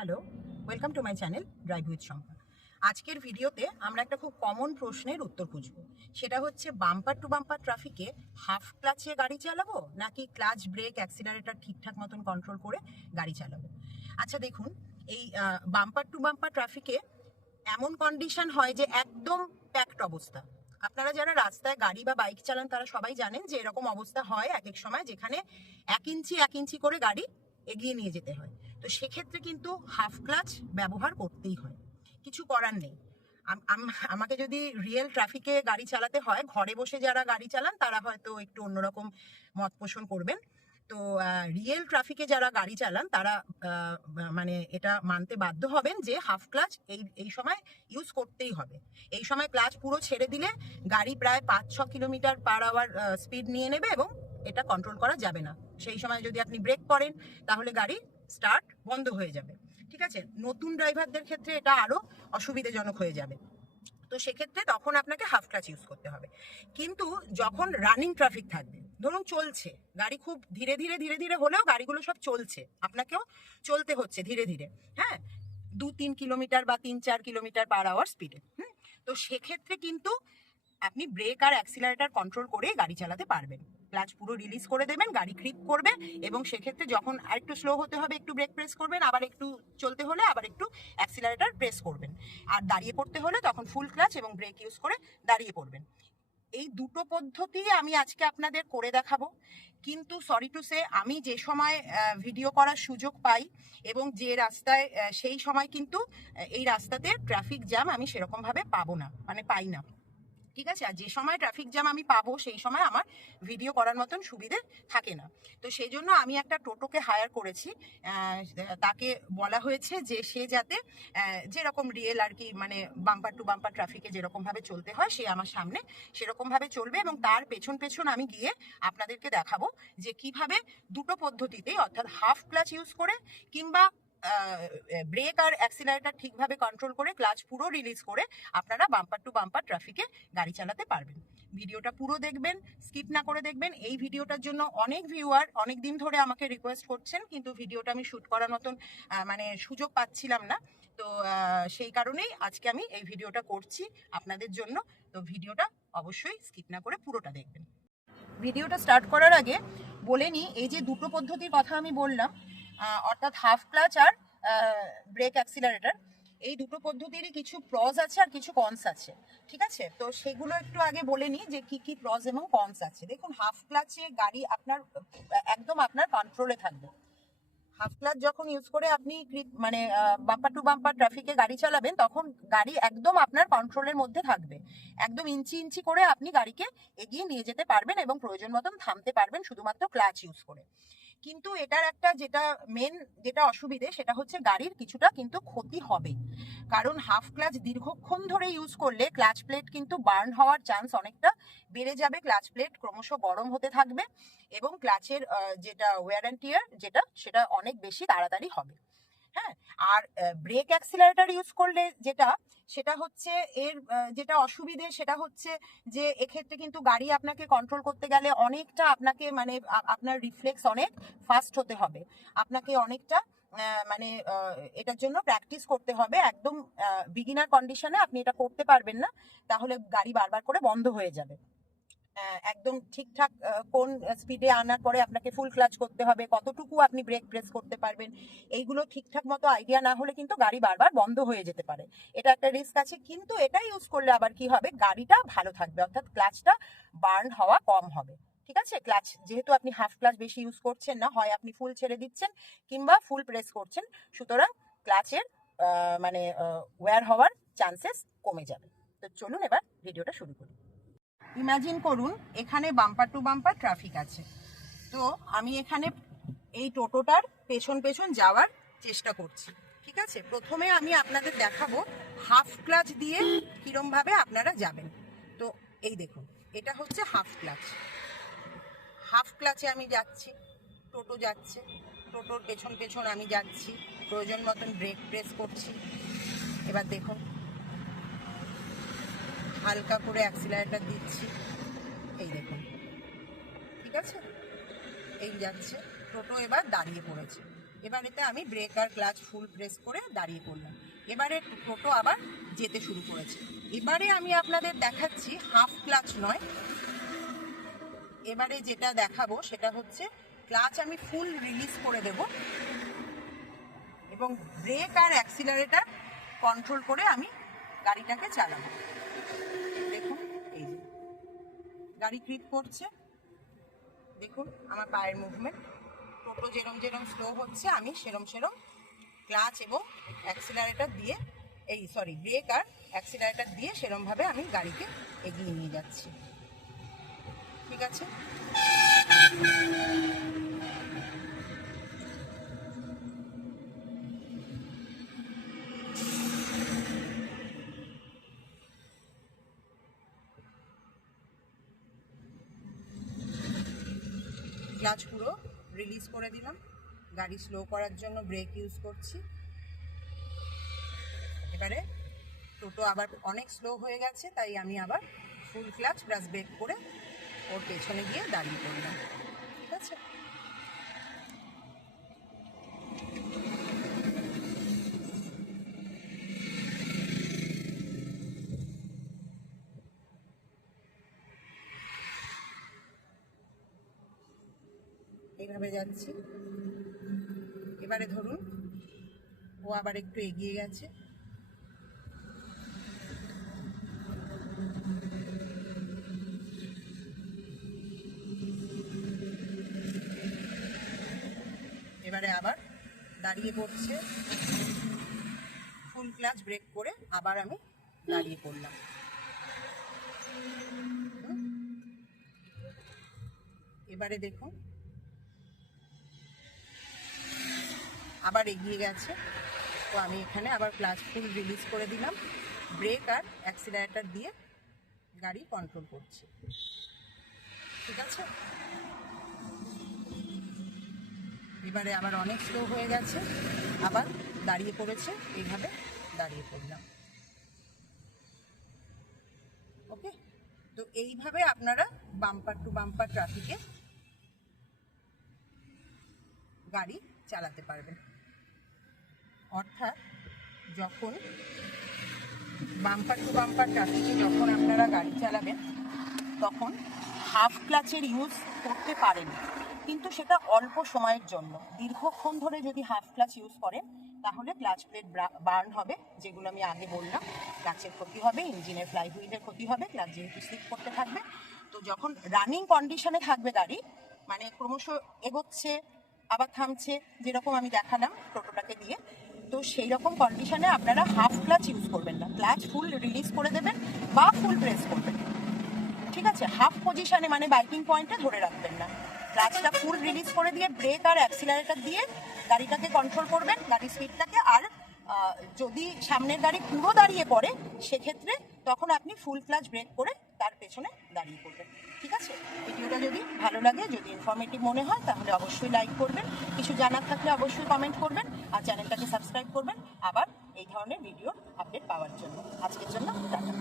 Hello welcome to my channel drive with Shampa আজকের ভিডিওতে আমরা একটা খুব কমন প্রশ্নের উত্তর খুঁজব। সেটা হচ্ছে বাম্পার টু বাম্পার ট্রাফিকে হাফ ক্লাচে গাড়ি চালাবো, নাকি ক্লাচ ব্রেক অ্যাক্সিলারেটর ঠিকঠাক মতন কন্ট্রোল করে গাড়ি চালাবো? আচ্ছা দেখুন, এই বাম্পার টু বাম্পার ট্রাফিকে এমন কন্ডিশন হয় যে একদম প্যাকড অবস্থা। আপনারা যারা রাস্তায় গাড়ি বা বাইক চালান, তারা সবাই জানেন যে এরকম অবস্থা হয় এক এক সময় যেখানে এক ইঞ্চি এক ইঞ্চি করে গাড়ি এগিয়ে নিয়ে যেতে হয়। তো সেক্ষেত্রে কিন্তু হাফ ক্লাচ ব্যবহার করতেই হয়। কিছু করার নেই। আম- আম- আমাকে যদি রিয়েল ট্রাফিকে গাড়ি চালাতে হয়, ঘরে বসে যারা গাড়ি চালান, তারা হয়তো একটু অন্যরকম মত পোষণ করবেন। তো রিয়েল ট্রাফিকে যারা গাড়ি চালান, তারা মানে এটা মানতে বাধ্য হবেন যে হাফ ক্লাচ এই এই সময় ইউজ করতেই হবে। এই সময় ক্লাচ পুরো ছেড়ে দিলে গাড়ি প্রায় পাঁচ ছ কিলোমিটার পার আওয়ার স্পিড নিয়ে নেবে এবং এটা কন্ট্রোল করা যাবে না। সেই সময় যদি আপনি ব্রেক করেন, তাহলে গাড়ি স্টার্ট বন্ধ হয়ে যাবে, ঠিক আছে? নতুন ড্রাইভারদের ক্ষেত্রে এটা আরও অসুবিধাজনক হয়ে যাবে। তো সেক্ষেত্রে তখন আপনাকে হাফ ক্লাচ ইউজ করতে হবে। কিন্তু যখন রানিং ট্রাফিক থাকবে, ধরুন চলছে, গাড়ি খুব ধীরে ধীরে ধীরে ধীরে হলেও গাড়িগুলো সব চলছে, আপনাকেও চলতে হচ্ছে ধীরে ধীরে হ্যাঁ? দু তিন কিলোমিটার বা তিন চার কিলোমিটার পার আওয়ার স্পিডে হুম? তো সেক্ষেত্রে কিন্তু আপনি ব্রেক আর অ্যাক্সিলারেটার কন্ট্রোল করে গাড়ি চালাতে পারবেন। ক্লাচ পুরো রিলিজ করে দেবেন, গাড়ি ক্রিপ করবে এবং সেক্ষেত্রে যখন আরেকটু স্লো হতে হবে, একটু ব্রেক প্রেস করবেন, আবার একটু চলতে হলে আবার একটু অ্যাক্সিলারেটর প্রেস করবেন। আর দাঁড়িয়ে পড়তে হলে তখন ফুল ক্লাচ এবং ব্রেক ইউজ করে দাঁড়িয়ে পড়বেন। এই দুটো পদ্ধতি আমি আজকে আপনাদের করে দেখাবো। কিন্তু সরি টু সে আমি যে সময় ভিডিও করার সুযোগ পাই এবং যে রাস্তায় সেই সময় কিন্তু এই রাস্তাতে ট্রাফিক জ্যাম আমি সেরকমভাবে পাবো না মানে পাই না। ঠিক আছে? আর যে সময় ট্রাফিক জ্যাম আমি পাবো, সেই সময় আমার ভিডিও করার মতন সুবিধে থাকে না। তো সেই জন্য আমি একটা টোটোকে হায়ার করেছি। তাকে বলা হয়েছে যে সে যাতে যেরকম রিয়েল আর কি মানে বাম্পার টু বাম্পার ট্রাফিকে যেরকমভাবে চলতে হয়, সে আমার সামনে সেরকমভাবে চলবে এবং তার পেছন পেছন আমি গিয়ে আপনাদেরকে দেখাবো যে কীভাবে দুটো পদ্ধতিতে অর্থাৎ হাফ ক্লাচ ইউজ করে কিংবা ব্রেক আর অ্যাক্সিলারেটার ঠিকভাবে কন্ট্রোল করে ক্লাচ পুরো রিলিজ করে আপনারা বাম্পার টু বাম্পার ট্রাফিকে গাড়ি চালাতে পারবেন। ভিডিওটা পুরো দেখবেন স্কিপ না করে দেখবেন। এই ভিডিওটার জন্য অনেক ভিউয়ার অনেক দিন ধরে আমাকে রিকোয়েস্ট করছেন, কিন্তু ভিডিওটা আমি শুট করার মতন মানে সুযোগ পাচ্ছিলাম না। তো সেই কারণেই আজকে আমি এই ভিডিওটা করছি আপনাদের জন্য। তো ভিডিওটা অবশ্যই স্কিপ না করে পুরোটা দেখবেন। ভিডিওটা স্টার্ট করার আগে বলে নিই, এই যে দুটো পদ্ধতির কথা আমি বললাম অর্থাৎ হাফ ক্লাচ আর ব্রেক অ্যাক্সিলারেটর এই দুটো পদ্ধতিরই কিছু প্রজ আছে আর কিছু কনস আছে, ঠিক আছে? তো সেগুলো একটু আগে বলে নিই যে কি কি প্রজ এবং কনস আছে। দেখুন হাফ ক্লাচে গাড়ি আপনার, একদম আপনার কন্ট্রোলে থাকবে। হাফ ক্লাচ যখন ইউজ করে আপনি মানে বাম্পার টু বাম্পার ট্রাফিকে গাড়ি চালাবেন, তখন গাড়ি একদম আপনার কন্ট্রোলের মধ্যে থাকবে। একদম ইঞ্চি ইঞ্চি করে আপনি গাড়িকে এগিয়ে নিয়ে যেতে পারবেন এবং প্রয়োজন মতন থামতে পারবেন শুধুমাত্র ক্লাচ ইউজ করে। কিন্তু এটার একটা যেটা মেন যেটা অসুবিধে, সেটা হচ্ছে গাড়ির কিছুটা কিন্তু ক্ষতি হবে। কারণ হাফ ক্লাচ দীর্ঘক্ষণ ধরে ইউজ করলে ক্লাচ প্লেট কিন্তু বার্ন হওয়ার চান্স অনেকটা বেড়ে যাবে। ক্লাচ প্লেট ক্রমশ গরম হতে থাকবে এবং ক্লাচের যেটা ওয়ার অ্যান্ড টিয়ার যেটা, সেটা অনেক বেশি তাড়াতাড়ি হবে। হ্যাঁ? আর ব্রেক অ্যাক্সিলারেটার ইউজ করলে যেটা, সেটা হচ্ছে এর যেটা অসুবিধে সেটা হচ্ছে যে এক্ষেত্রে কিন্তু গাড়ি আপনাকে কন্ট্রোল করতে গেলে অনেকটা আপনাকে মানে আপনার রিফ্লেক্স অনেক ফাস্ট হতে হবে। আপনাকে অনেকটা মানে এটার জন্য প্র্যাকটিস করতে হবে। একদম বিগিনার কন্ডিশনে আপনি এটা করতে পারবেন না, তাহলে গাড়ি বারবার করে বন্ধ হয়ে যাবে। একদম ঠিকঠাক কোন স্পিডে আনার পরে আপনাকে ফুল ক্লাচ করতে হবে, কতটুকু আপনি ব্রেক প্রেস করতে পারবেন, এইগুলো ঠিকঠাক মতো আইডিয়া না হলে কিন্তু গাড়ি বারবার বন্ধ হয়ে যেতে পারে। এটা একটা রিস্ক আছে, কিন্তু এটা ইউজ করলে আবার কি হবে, গাড়িটা ভালো থাকবে, অর্থাৎ ক্লাচটা বার্ন হওয়া কম হবে। ঠিক আছে? ক্লাচ যেহেতু আপনি হাফ ক্লাচ বেশি ইউজ করছেন না, হয় আপনি ফুল ছেড়ে দিচ্ছেন, কিংবা ফুল প্রেস করছেন, সুতরাং ক্লাচের মানে ওয়্যার হওয়ার চান্সেস কমে যাবে। তো চলুন এবার ভিডিওটা শুরু করি। ইমাজিন করুন, এখানে বাম্পার টু বাম্পার ট্রাফিক আছে। তো আমি এখানে এই টোটোটার পেছন পেছন যাওয়ার চেষ্টা করছি, ঠিক আছে? প্রথমে আমি আপনাদের দেখাবো হাফ ক্লাচ দিয়ে কিরম ভাবে আপনারা যাবেন। তো এই দেখুন, এটা হচ্ছে হাফ ক্লাচ হাফ ক্লাচে আমি যাচ্ছি, টোটো যাচ্ছে, টোটোর পেছন পেছন আমি যাচ্ছি, প্রয়োজন মতন ব্রেক প্রেস করছি। এবার দেখুন হালকা করে অ্যাক্সিলারেটর দিচ্ছি। এই দেখুন। ঠিক আছে? এই যাচ্ছে। টোটো এবার দাঁড়িয়ে পড়েছে। এবারেতে আমি ব্রেক আর ক্লাচ ফুল প্রেস করে দাঁড়িয়ে পড়লাম। এবারে টোটো আবার যেতে শুরু করেছে। এবারে আমি আপনাদের দেখাচ্ছি হাফ ক্লাচ নয়। এবারে যেটা দেখাবো সেটা হচ্ছে ক্লাচ আমি ফুল রিলিজ করে দেব এবং ব্রেক আর অ্যাক্সিলারেটার কন্ট্রোল করে আমি গাড়িটাকে চালাবো। দেখুন, এই যে গাড়ি ক্রিপ করছে। দেখুন, আমার পায়ের মুভমেন্ট টোটো যেরম যেরম স্লো হচ্ছে, আমি সেরম সেরম ক্লাচ এবং অ্যাক্সিলারেটার দিয়ে, এই সরি ব্রেক আর অ্যাক্সিলারেটার দিয়ে সেরমভাবে আমি গাড়িকে এগিয়ে নিয়ে যাচ্ছি। ঠিক আছে? ক্লাচ পুরো রিলিজ করে দিলাম। গাড়ি স্লো করার জন্য ব্রেক ইউজ করছি। এবারে টোটো আবার অনেক স্লো হয়ে গেছে, তাই আমি আবার ফুল ক্লাচ ব্রাশ ব্রেক করে ওর পেছনে গিয়ে দাঁড়িয়ে পড়লাম। ঠিক আছে? এইভাবে যাচ্ছি। এবারে ধরুন, ও আবার একটু এগিয়ে গেছে। এবারে আবার দাঁড়িয়ে পড়ছে। ফুল ক্লাচ ব্রেক করে আবার আমি দাঁড়িয়ে পড়লাম। এবারে দেখুন আবার এগিয়ে গেছে। তো আমি এখানে আবার ক্লাচ ফুল রিলিজ করে দিলাম। ব্রেক আর অ্যাক্সিলারেটার দিয়ে গাড়ি কন্ট্রোল করছি। ঠিক আছে? এবারে আবার অনেক স্লো হয়ে গেছে। আবার দাঁড়িয়ে পড়েছে। এইভাবে দাঁড়িয়ে পড়লাম। ওকে তো এইভাবে আপনারা বাম্পার টু বাম্পার ট্রাফিকে গাড়ি চালাতে পারবেন। অর্থাৎ যখন বাম্পার টু বাম্পার ট্রাফিকে যখন আপনারা গাড়ি চালাবেন, তখন হাফ ক্লাচের ইউজ করতে পারেন। কিন্তু সেটা অল্প সময়ের জন্য। দীর্ঘক্ষণ ধরে যদি হাফ ক্লাচ ইউজ করেন, তাহলে ক্লাচ প্লেট বার্ন হবে, যেগুলো আমি আগে বললাম। ক্লাচের ক্ষতি হবে ইঞ্জিনের ফ্লাই হুইলের ক্ষতি হবে ক্লাচ যেহেতু স্লিপ করতে থাকবে। তো যখন রানিং কন্ডিশনে থাকবে গাড়ি মানে ক্রমশ এগোচ্ছে, আবার থামছে, যেরকম আমি দেখালাম টোটোটাকে দিয়ে তো সেই রকম কন্ডিশনে আপনারা হাফ ক্লাচ ইউজ করবেন না। ক্লাচ ফুল রিলিজ করে দেবেন বা ফুল প্রেস করবেন। ঠিক আছে? হাফ পজিশনে মানে বাইকিং পয়েন্টে ধরে রাখবেন না। ক্লাচটা ফুল রিলিজ করে দিয়ে ব্রেক আর অ্যাক্সিলারেটার দিয়ে গাড়িটাকে কন্ট্রোল করবেন, গাড়ির স্পিডটাকে আর যদি সামনের গাড়ি পুরো দাঁড়িয়ে পড়ে, সেক্ষেত্রে তখন আপনি ফুল ক্লাচ ব্রেক করে তার পেছনে দাঁড়িয়ে পড়বেন। ঠিক আছে? ভিডিওটা যদি ভালো লাগে, যদি ইনফরমেটিভ মনে হয়, তাহলে অবশ্যই লাইক করবেন। কিছু জানার থাকলে অবশ্যই কমেন্ট করবেন আর চ্যানেলটাকে সাবস্ক্রাইব করবেন। আবার এই ধরনের ভিডিও আপডেট পাওয়ার জন্য। আজকের জন্য টাটা।